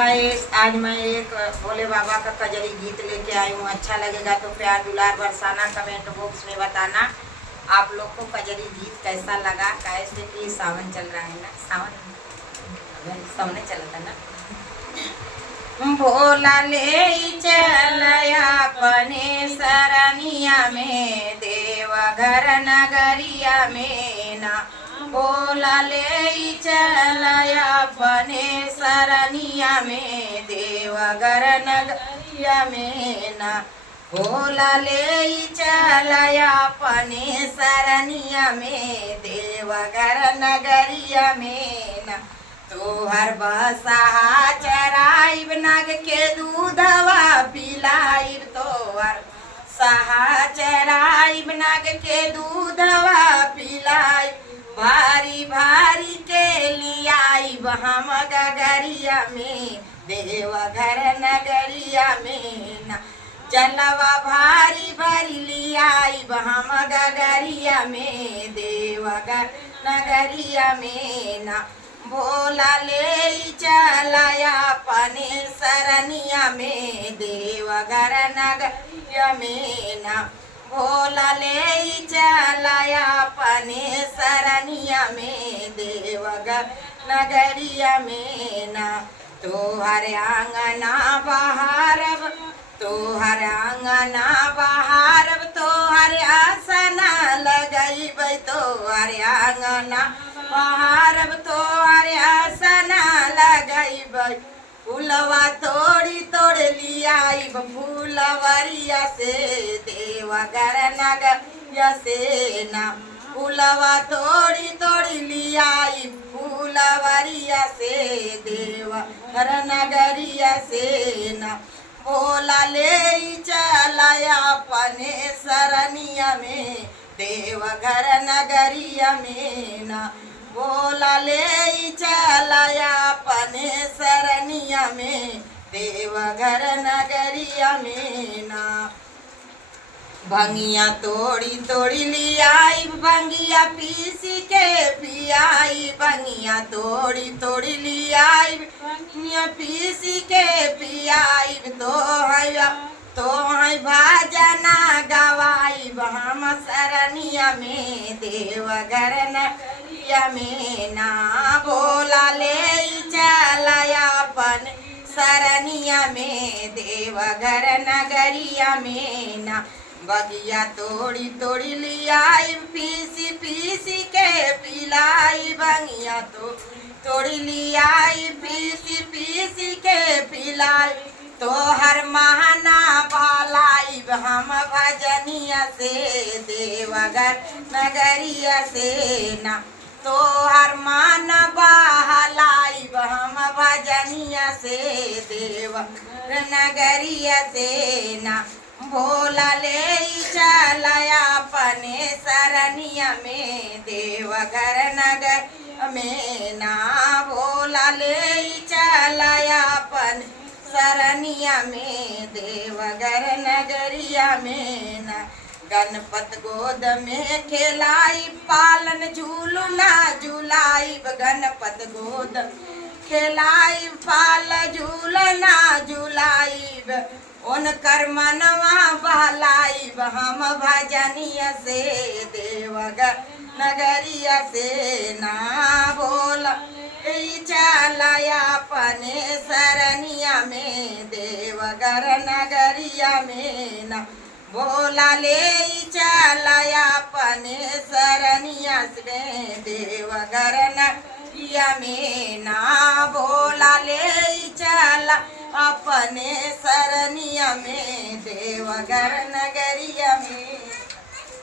Guys, आज मैं एक भोले बाबा का कजरी गीत लेके आई हूँ। अच्छा लगेगा तो प्यार दुलार बरसाना, कमेंट बॉक्स में बताना आप लोग को कजरी गीत कैसा लगा। कैसे कि सावन चल रहा है ना, सावन सामने चलता ना। भोला ले चलया अपने सरनिया में, देवघर नगरिया में ना। भोला ले चलया अपने सरनिया में, देवघर नगरिया में ना। भोला ले चलया अपने सरनिया में, देवघर नगरिया में ना। तोहर बसहा चराइब, नग के दूधवा पिलाइब। तोहर सहा चराइब, नग के दूधवा पिलाइब। भारी भारी के लियाइब हम गगरिया में, देवघर नगरिया में ना। जलवा भारी भारी लियाइब हम गगरिया में, देवघर नगरिया में ना। भोला ले चलया अपने सरनिया में, देवघर नगरिया में ना। भोला ले चलया अपने सरनिया में, देवघर नगरिया में ना। तोहर आंगना बहारब, तोहर आंगना बहारब, तोहर आसना लगैब। तोहर आंगना बहारब, तोहर आसना लगैब। फूलवा तोड़ी तोड़ लियाइब फूलवरिया से, देवघर नगरिया से ना। फूलवा तोड़ी तोड़ी लियाइब फूलवरिया से, देवघर नगरिया से ना। भोला ले चलया अपने सरनिया में, देवघर नगरिया में ना। भोला ले चलया अपने सरनिया में, देवघर नगरिया में ना। भंगिया तोड़ी तोड़ी लियाई, भंगिया पीसी के पियाई। भंगिया तोड़ी तोड़ी लियाई, भंगिया पीसी के पियाई। तो है भाजना गवाई हम सरनिया में, देवघर नगरिया में ना। भोला ले चलया अपन सरनिया में, देवघर नगरिया में ना। बगिया तोड़ी तोड़ी लियाई, पीसी पीसी के पिलाई। बगिया तोड़ी लियाई, पीसी पीसी के पिलाई। तोहर महना भलाई हम भजनिया से, देवघर नगरिया से ना। तोहर मान बहलाई हम भजनिया से, देवघर नगरिया से ना। भोला ले चलया अपने सरनिया में, देवघर नगरिया में ना। भोला ले चलया अपन सरनिया में, देवघर नगरिया में ना। गणपत गोद में खेलाई, पालन झूलना झूलाई। गणपत गोद खेलाई, पाल झूलना झूलाई। उनकर मनवा बहलाई हम भजनिया से, देवघर नगरिया से ना। भोला चलया अपने सरनिया में, देवघर नगरिया में ना। भोला ले चलया अपने सरनिया में, देवघर नगरिया में ना। भोला ले चला अपने सरनिया में, देवघर नगरिया